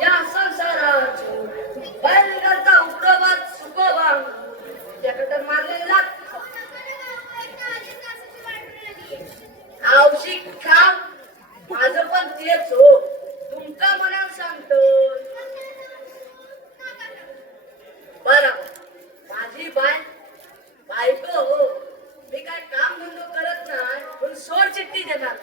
या संसाराचं बैल करता उपरोबात सुकोबांग त्याकडे मारलेला आवशिक काम माझं पण तेच हो तुमका मनाला सांगतो बरं माझी बायको हो मी काय काम धंदो करत नाही पण सोड चिठ्ठी देणार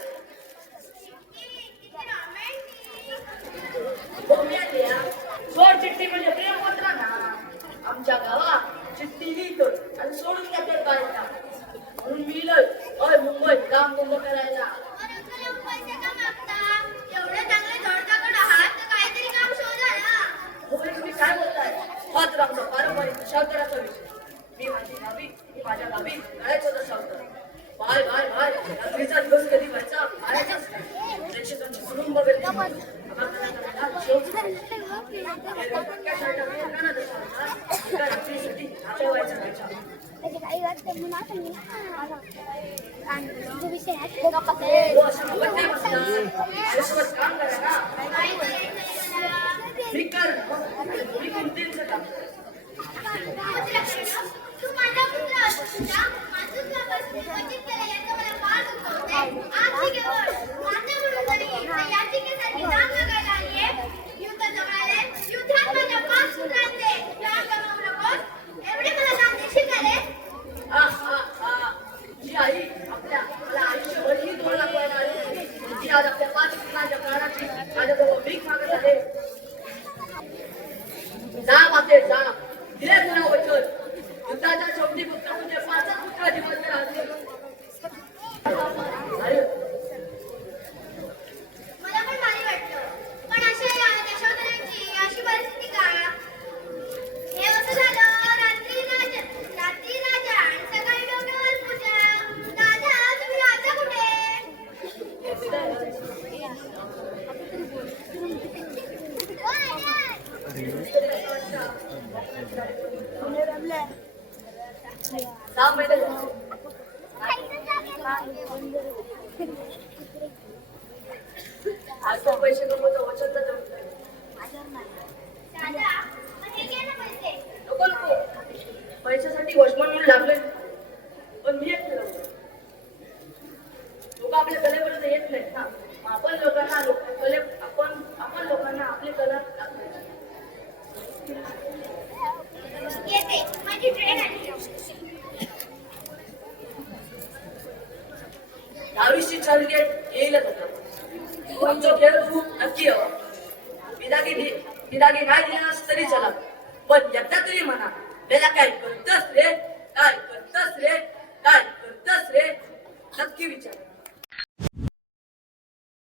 सोड चिठ्ठी म्हणजे प्रेमपत्र ना आमच्या गावात चिठ्ठी लिहितो आणि सोडून घेते बायका म्हणून मी लय मुंबईत काम बंद करायला तुम्ही काय बोलताय हा तर आमचा पारंपरिक शास्त्राचा विषय मी माझ्या गावी करायचं होतं शास्त्र बाय बाय बाय रात्रीचा दिवस कधी व्हायचा बाहेरच प्रेक्षकांची म्हणून बघत आज तो पैसे कमवतो वचन तर नको नको पैशासाठी वचमान म्हणून लागले पण मी एक ठरवतो लोक आपल्या कलेपर्यंत येत नाहीत ना आपण लोकांना आपण लोकांना आपली कला दारूची चलगेट येईलच होता तुमचा खेळ खूप नक्की हवा बिदागी नाही दिल्यास तरी चला पण एकदा तरी म्हणा त्याला काय करतस रे नक्की विचार